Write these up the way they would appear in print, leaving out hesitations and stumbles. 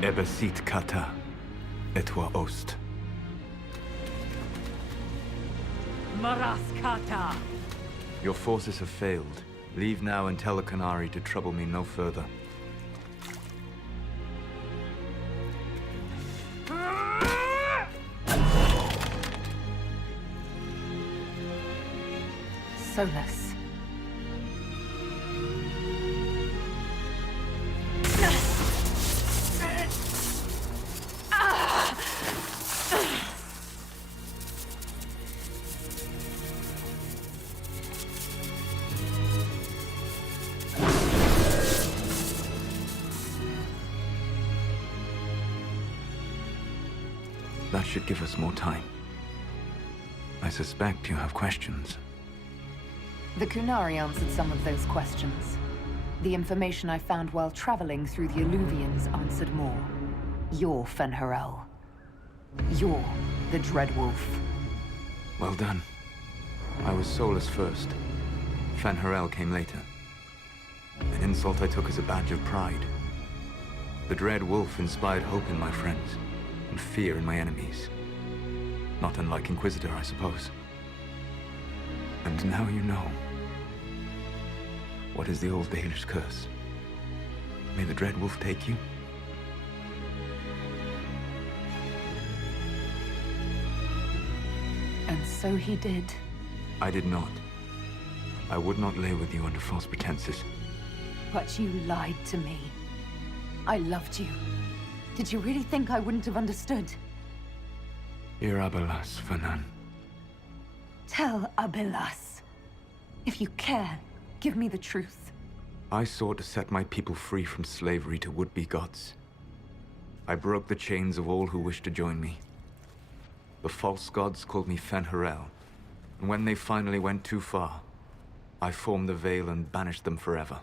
Ebesit kata, etwa ost. Maraskata! Your forces have failed. Leave now and tell the Canary to trouble me no further. Solas. That should give us more time. I suspect you have questions. The Kunari answered some of those questions. The information I found while traveling through the Alluvians answered more. You're Fen'Harel. You're the Dread Wolf. Well done. I was Solas first. Fen'Harel came later. An insult I took as a badge of pride. The Dread Wolf inspired hope in my friends, and fear in my enemies. Not unlike Inquisitor, I suppose. And now you know. What is the old Baelish curse? May the Dread Wolf take you? And so he did. I did not. I would not lay with you under false pretenses. But you lied to me. I loved you. Did you really think I wouldn't have understood? Irabelas, Fanan. Tell Abelas. If you care, give me the truth. I sought to set my people free from slavery to would-be gods. I broke the chains of all who wished to join me. The false gods called me Fen'Harel, and when they finally went too far, I formed the Veil and banished them forever.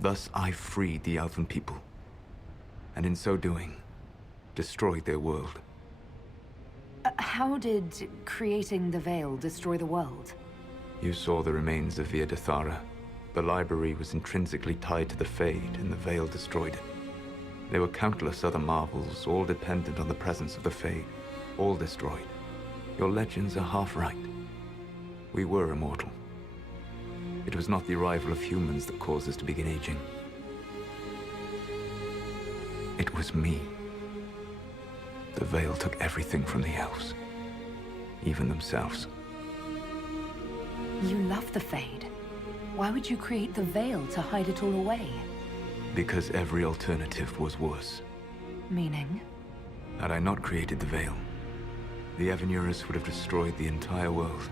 Thus I freed the Elven people, and in so doing, destroyed their world. How did creating the Veil destroy the world? You saw the remains of Via Dethara. The library was intrinsically tied to the Fade, and the Veil destroyed it. There were countless other marvels, all dependent on the presence of the Fade, all destroyed. Your legends are half right. We were immortal. It was not the arrival of humans that caused us to begin aging. It was me. The Veil took everything from the elves, even themselves. You love the Fade. Why would you create the Veil to hide it all away? Because every alternative was worse. Meaning? Had I not created the Veil, the Evanurus would have destroyed the entire world.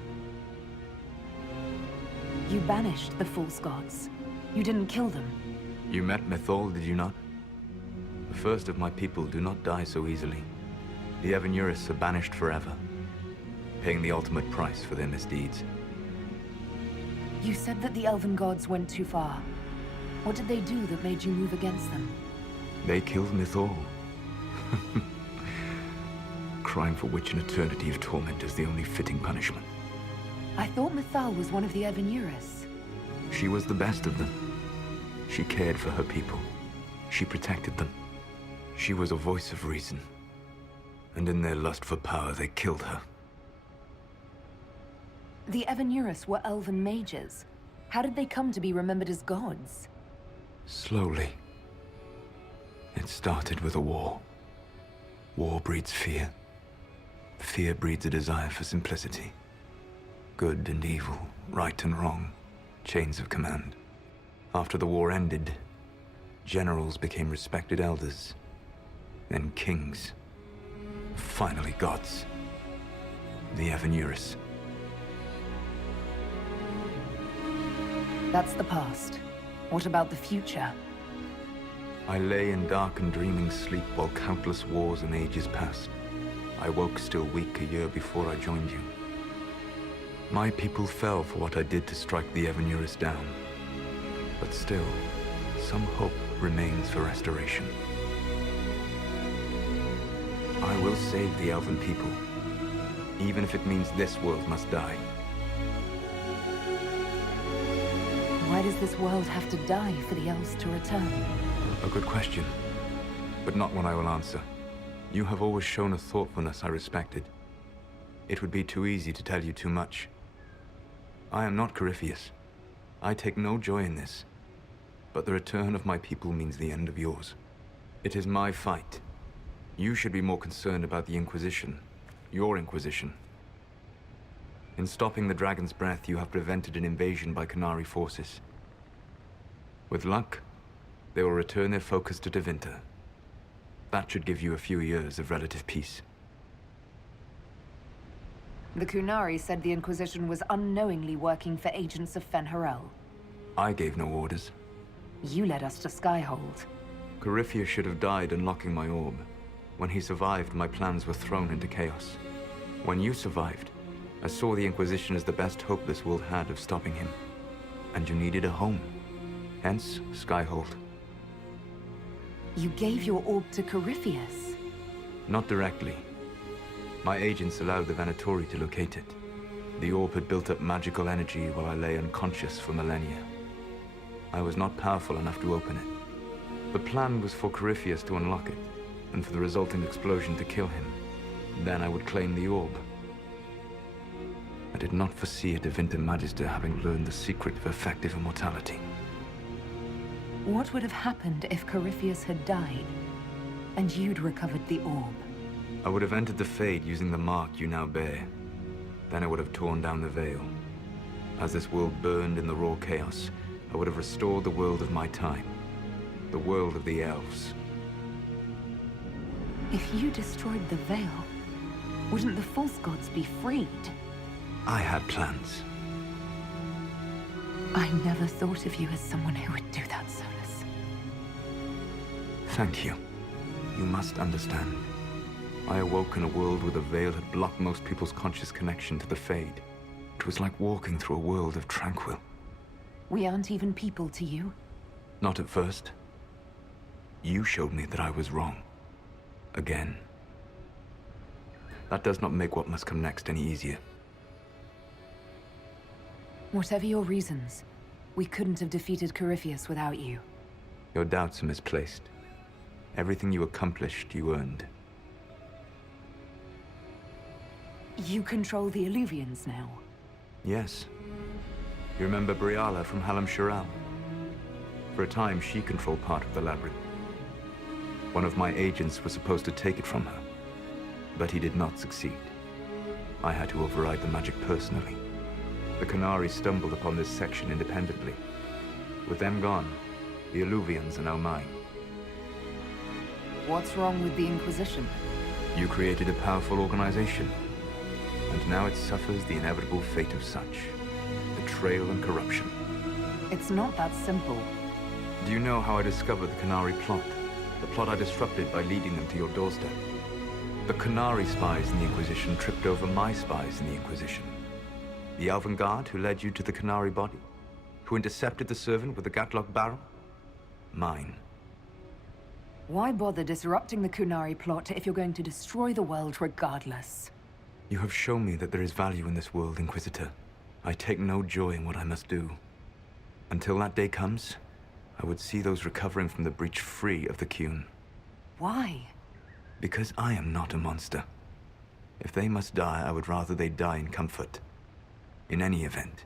You banished the false gods. You didn't kill them. You met Mythal, did you not? The first of my people do not die so easily. The Evanurus are banished forever, paying the ultimate price for their misdeeds. You said that the Elven gods went too far. What did they do that made you move against them? They killed Mythal. Crime for which an eternity of torment is the only fitting punishment. I thought Mythal was one of the Evanurus. She was the best of them. She cared for her people. She protected them. She was a voice of reason. And in their lust for power, they killed her. The Evanurus were elven mages. How did they come to be remembered as gods? Slowly. It started with a war. War breeds fear. Fear breeds a desire for simplicity. Good and evil, right and wrong, chains of command. After the war ended, generals became respected elders, then kings, finally gods. The Evanurus. That's the past. What about the future? I lay in dark and dreaming sleep while countless wars and ages passed. I woke still weak a year before I joined you. My people fell for what I did to strike the Evanurus down. But still, some hope remains for restoration. I will save the Elven people, even if it means this world must die. Why does this world have to die for the elves to return? A good question, but not one I will answer. You have always shown a thoughtfulness I respected. It would be too easy to tell you too much. I am not Corypheus. I take no joy in this. But the return of my people means the end of yours. It is my fight. You should be more concerned about the Inquisition. Your Inquisition. In stopping the Dragon's Breath, you have prevented an invasion by Qunari forces. With luck, they will return their focus to Tevinter. That should give you a few years of relative peace. The Qunari said the Inquisition was unknowingly working for agents of Fen'Harel. I gave no orders. You led us to Skyhold. Corypheus should have died unlocking my orb. When he survived, my plans were thrown into chaos. When you survived, I saw the Inquisition as the best hope this world had of stopping him. And you needed a home. Hence, Skyhold. You gave your orb to Corypheus? Not directly. My agents allowed the Venatori to locate it. The orb had built up magical energy while I lay unconscious for millennia. I was not powerful enough to open it. The plan was for Corypheus to unlock it, and for the resulting explosion to kill him. Then I would claim the orb. I did not foresee a Tevinter Magister having learned the secret of effective immortality. What would have happened if Corypheus had died, and you'd recovered the orb? I would have entered the Fade using the mark you now bear. Then I would have torn down the veil. As this world burned in the raw chaos, I would have restored the world of my time. The world of the elves. If you destroyed the veil, wouldn't the false gods be freed? I had plans. I never thought of you as someone who would do that, Solas. Thank you. You must understand. I awoke in a world where the veil had blocked most people's conscious connection to the Fade. It was like walking through a world of tranquil. We aren't even people to you? Not at first. You showed me that I was wrong. Again. That does not make what must come next any easier. Whatever your reasons, we couldn't have defeated Corypheus without you. Your doubts are misplaced. Everything you accomplished, you earned. You control the Illuvians now? Yes. You remember Briala from Halam Shiral? For a time, she controlled part of the labyrinth. One of my agents was supposed to take it from her, but he did not succeed. I had to override the magic personally. The Qunari stumbled upon this section independently. With them gone, the Illuvians are now mine. What's wrong with the Inquisition? You created a powerful organization, and now it suffers the inevitable fate of such. Betrayal and corruption. It's not that simple. Do you know how I discovered the Qunari plot? The plot I disrupted by leading them to your doorstep. The Qunari spies in the Inquisition tripped over my spies in the Inquisition. The Elven Guard who led you to the Qunari body? Who intercepted the servant with the Gatlock barrel? Mine. Why bother disrupting the Qunari plot if you're going to destroy the world regardless? You have shown me that there is value in this world, Inquisitor. I take no joy in what I must do. Until that day comes, I would see those recovering from the breach free of the Qun. Why? Because I am not a monster. If they must die, I would rather they die in comfort. In any event,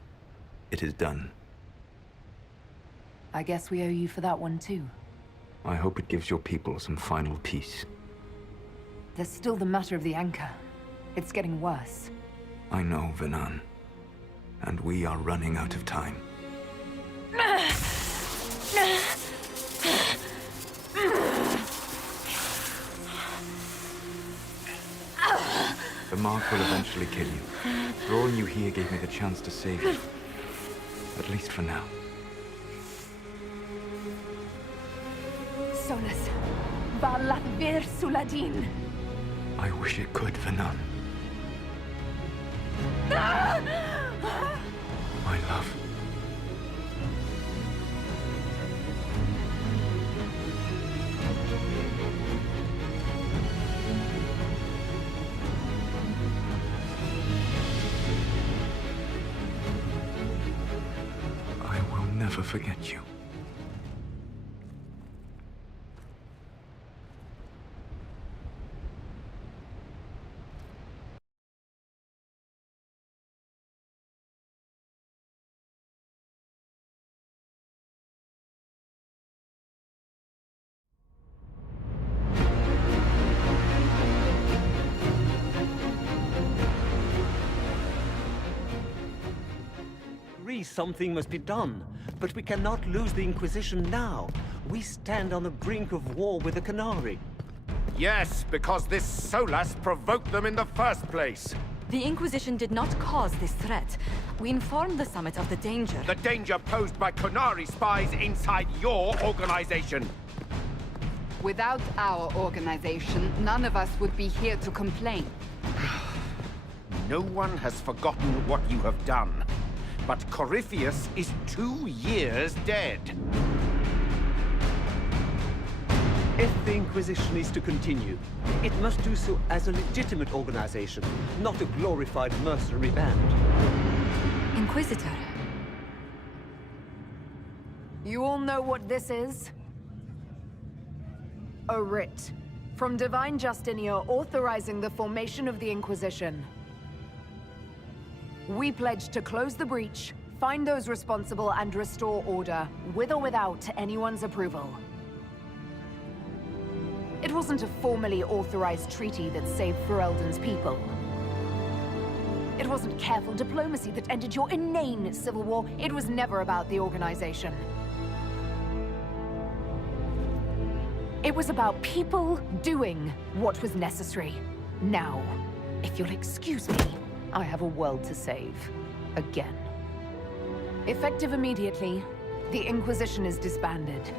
it is done. I guess we owe you for that one too. I hope it gives your people some final peace. There's still the matter of the anchor. It's getting worse. I know, Venan. And we are running out of time. The mark will eventually kill you. Drawing you here gave me the chance to save you. At least for now. Solas. Valathvir Suladin. I wish it could, Venan. My love. I will never never forget you. Something must be done, but we cannot lose the Inquisition now. We stand on the brink of war with the Canary. Yes, because this Solas provoked them in the first place. The Inquisition did not cause this threat. We informed the Summit of the danger. The danger posed by Canary spies inside your organization. Without our organization, none of us would be here to complain. No one has forgotten what you have done. But Corypheus is 2 years dead. If the Inquisition is to continue, it must do so as a legitimate organization, not a glorified mercenary band. Inquisitor. You all know what this is? A writ from Divine Justinia authorizing the formation of the Inquisition. We pledge to close the breach, find those responsible, and restore order, with or without anyone's approval. It wasn't a formally authorized treaty that saved Ferelden's people. It wasn't careful diplomacy that ended your inane civil war. It was never about the organization. It was about people doing what was necessary. Now, if you'll excuse me, I have a world to save. Again. Effective immediately, the Inquisition is disbanded.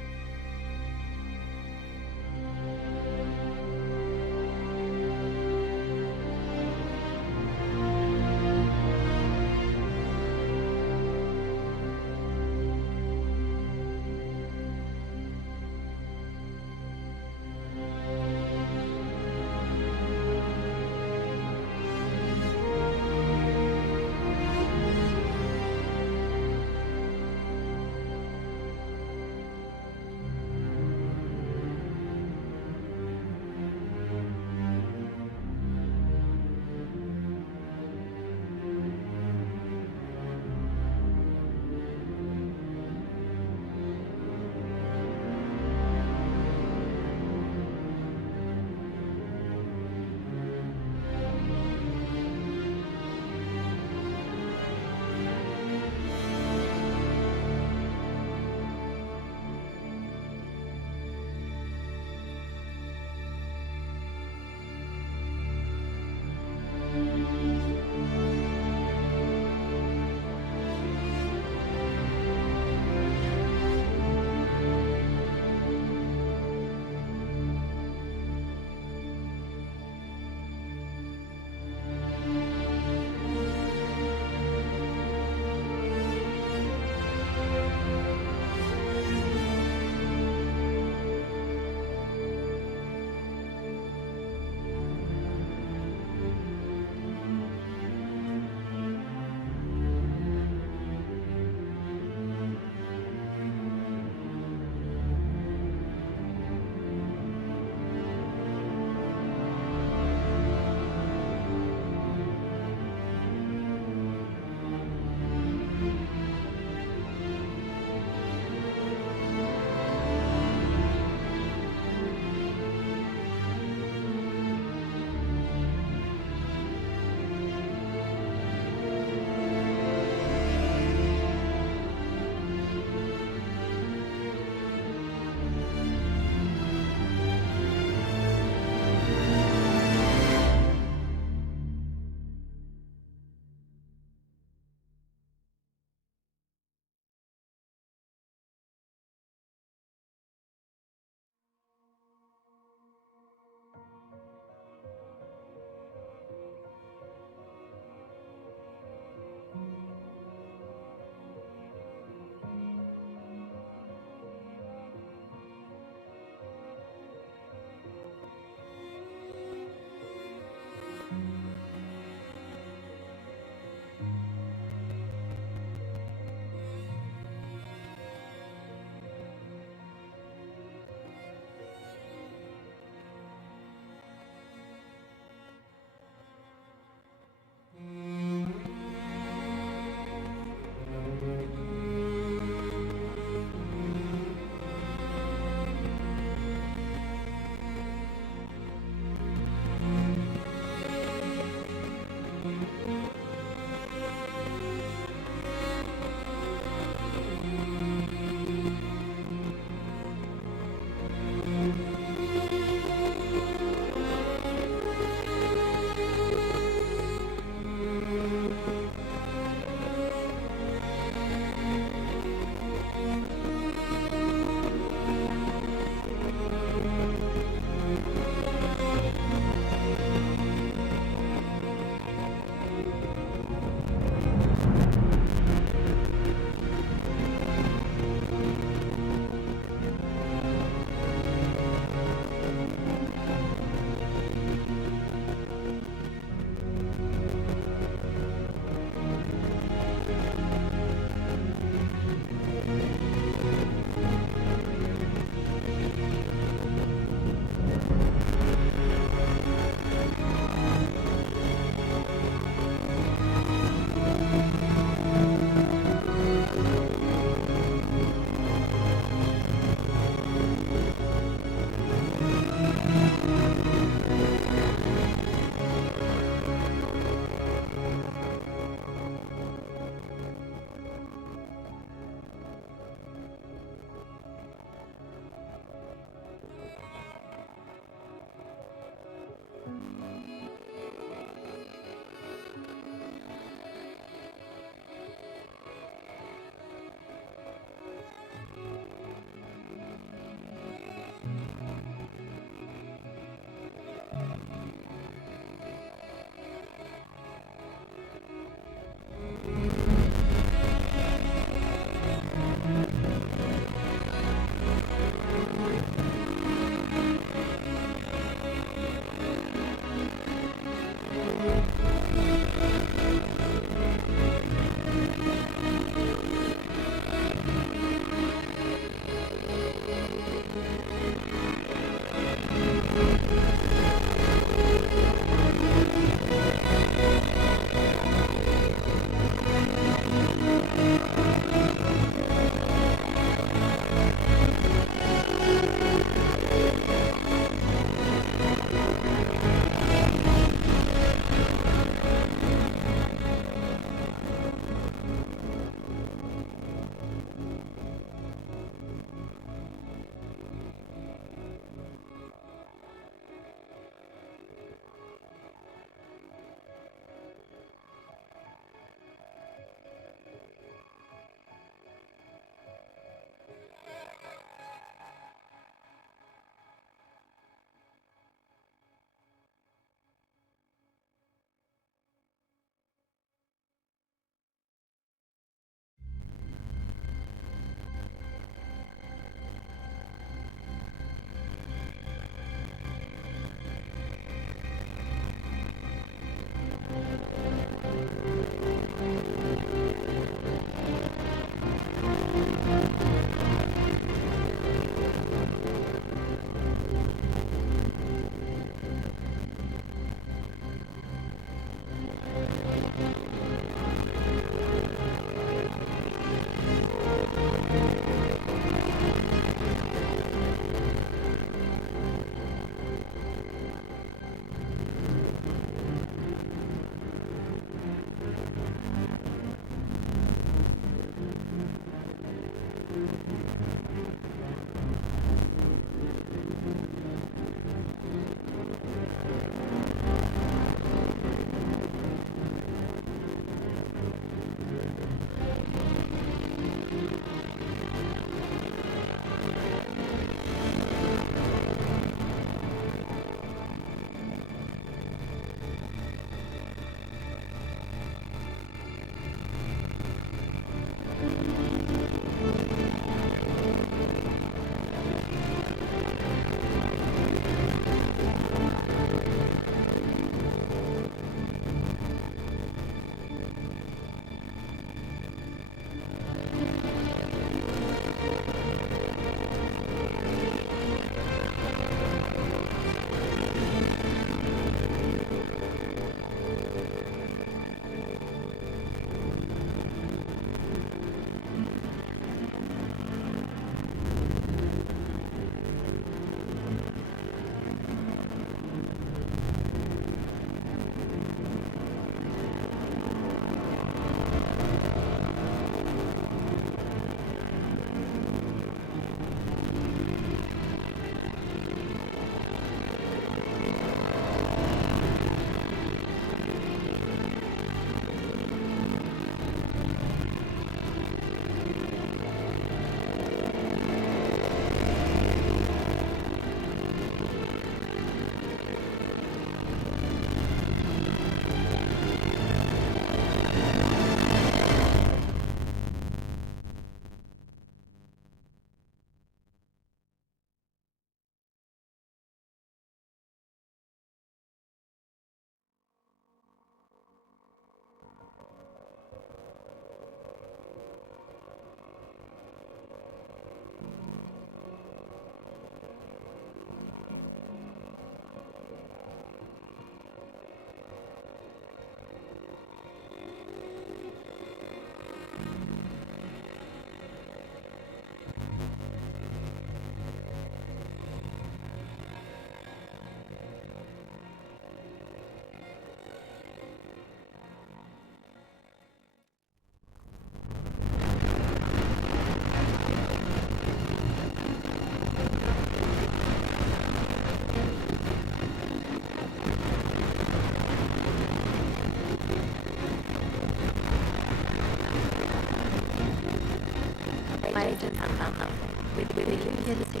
With the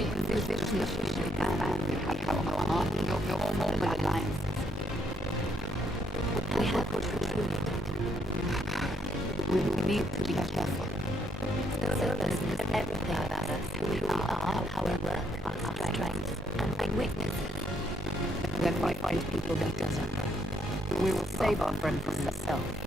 Inquisition officially banned, we had our army of your former alliances. We have retreated. We need to be careful. Solas is everything about us, who we are, how we work, our strengths, and weaknesses. Then we find people that doesn't. We will save our friend from himself.